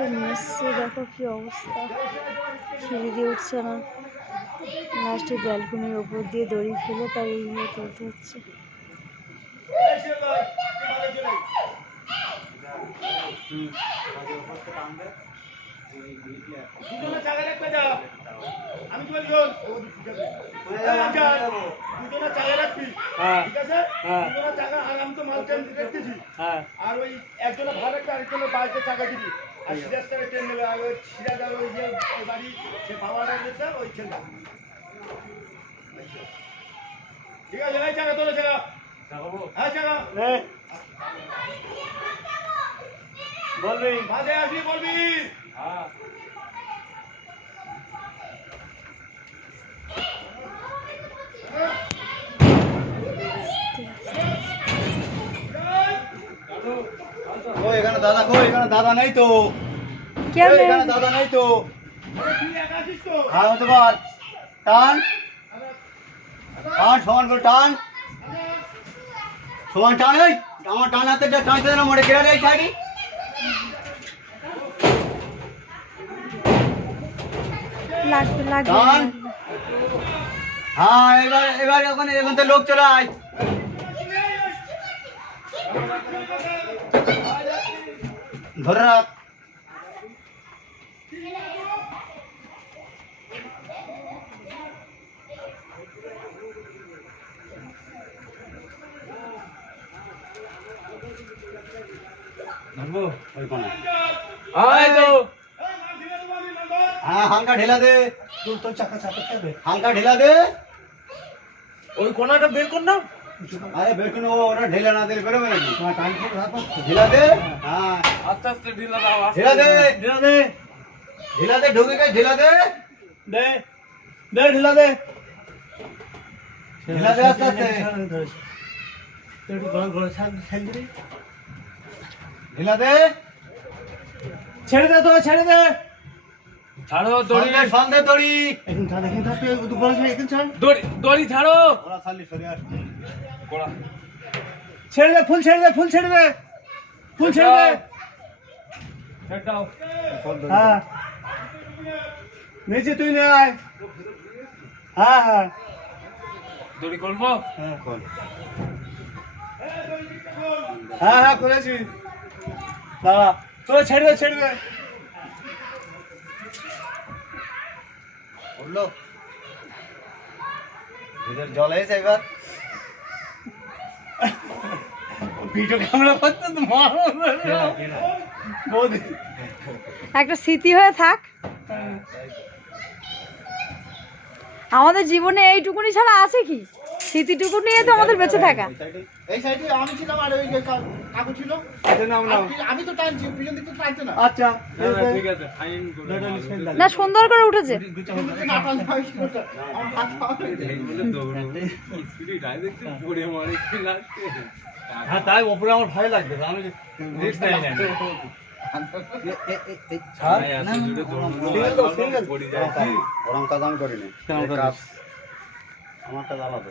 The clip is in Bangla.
লিফটটা নিয়ে এসছে, দেখো কি অবস্থা, সিঁড়ি দিয়ে উঠছে না, লাস্টে ব্যালকনির ওপর দিয়ে দড়ি ফেলে তাই এইভাবে তুলতে হচ্ছে। আমি কি বলবো দুজনের চাকা রাখবি, ঠিক আছে? দুজনের চাকা আর আমি তো মাল ট্রেন দেখতেছি, আর ওই একজনের ভাড়া রাখবে আরেকজনের বাড়িতে চাকা দিবি, আর সিরাজ থেকে ট্রেন নেবে, আর ওই সিরাজ আর ওই যে বাড়ি সে বাবাটা রয়েছে ওই ছেলে, ঠিক আছে? এই চাকা তোলে চাকা, হ্যাঁ চাকা বলবি মাঝে আসলি বলবি। এখানে দাদা কই? এখানে দাদা নেই তো, এখানে দাদা নেই তো। হ্যাঁ তোমার টান টান সমান করে টান, সমান টান। এই আমার টান হাতে টানতে দেন, মোটে কেটে দেয় সাইডি। টান। হ্যাঁ এবার এবার ওখানে এখন তো লোক চলে আয়, ধরে রাখ। হ্যাঁ হালকা ঢেলা দে, তোর চাকা চাপা খাবে, হালকা ঢেলা দে। ওই কোনাটা বের কর না। আরে বের করে ওরা ঢেলা না দিলে বেরোবে নাকি? তোমার টাইম করে রাখো, ঢেলা দে। হ্যাঁ আস্তে আস্তে ঢিলা দাও, ঢেলা দে, ঢেলা দে, ঢেলা দে, ঢুকে গেছে, ঢেলা দে, দে দে ঢিলা দে, ঢেলা দে আস্তে আস্তে, ঢেলা দে, ছেড়ে দে তো, ছেড়ে দে, ছাড়ো দড়ি, সন্ধে দড়ি, দড়ি দড়ি ছাড়ো, ওরা খালি সরে আসছে। ছেড়ে দে, ফুল ছেড়ে দে, ফুল ছেড়ে দে, ফুল ছেড়ে দে, ছেড়ে দাও। হ্যাঁ নিচে তুই নে আয়। হ্যাঁ হ্যাঁ দড়ি করবো, হ্যাঁ খোল। হ্যাঁ হ্যাঁ করেছি, দাঁড়া তো, ছেড়ে দে, ছেড়ে দে। উঠলো, ভিতর জল হয়েছে এবার। ভিডিও ক্যামেরা করতে তো মারো, একটা স্মৃতি হয়ে থাক। আমাদের জীবনে এইটুকুনি ছাড়া আছে কি? স্মৃতিটুকু নিয়ে তো আমাদের বেঁচে থাকা। এই সাইডে আমি ছিলাম আর ওই যে কাকু ছিল, আমি তো টানছি, পিছন দিক থেকে টানছে না। আচ্ছা ঠিক আছে, ফাইন করে না, সুন্দর করে উঠেছে। না টানছে আমি ছিল না, আমার হাত পা এই বলে দৌড়ো স্পিড ডাইরেক্ট পড়ে মারে কি লাগছে। হ্যাঁ তাই উপরে আমার ভয় লাগছে, আমি রিস্ক নাই না। ওরম কাজ আমি করিনি, আমার কাজ আলাদা।